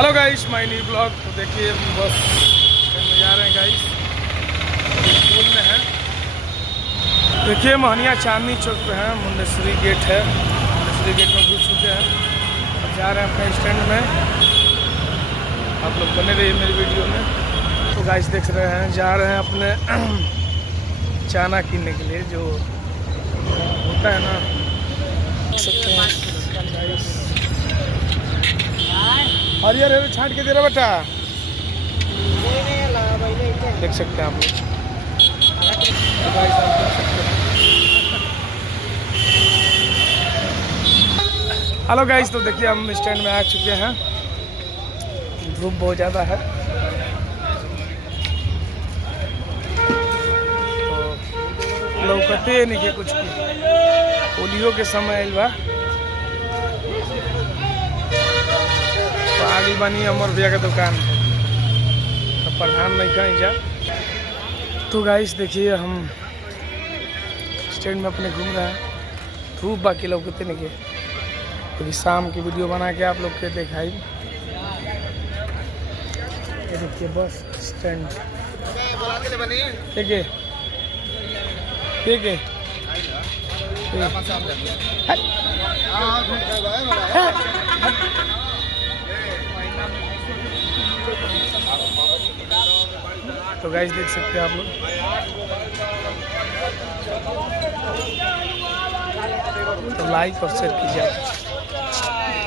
Hello guys, my new blog. तो देखिए हम बस स्टैंड में जा रहे हैं गाइस, स्कूल में है। देखिए मोहनिया चांदनी चौक पे है, मुंडेश्वरी गेट है। मुंडेश्वरी गेट में घुस चुके हैं, अब जा रहे हैं अपने स्टैंड में। आप लोग बने रहिए मेरी वीडियो में। तो गाइस देख रहे हैं, जा रहे हैं अपने चाना कीनने के लिए, जो होता है ना, देख सकते हैं गाइस। हरियर हरियर छांट के दे रहा बेटा, देख सकते हैं आप लोग। तो गाइस आप देख सकते हैं। हेलो गाइस, तो देखिए हम स्टैंड में आ चुके हैं। धूप बहुत ज़्यादा है, तो लौकते नहीं के कुछ भी। पोलियो के समय आइल बा, तो आगे बनी अमर भैया का दुकान, तो प्रधान नहीं कहीं जा। तो गाइस देखिए हम स्टैंड में अपने घूम रहे हैं, धूप बाकी लौकते नहीं के। अभी शाम की वीडियो बना के आप लोग के दिखाई। ये देखिए बस स्टैंड, ठीक है ठीक है। तो गाइस देख सकते हैं आप लोग। तो लाइक और शेयर कीजिए।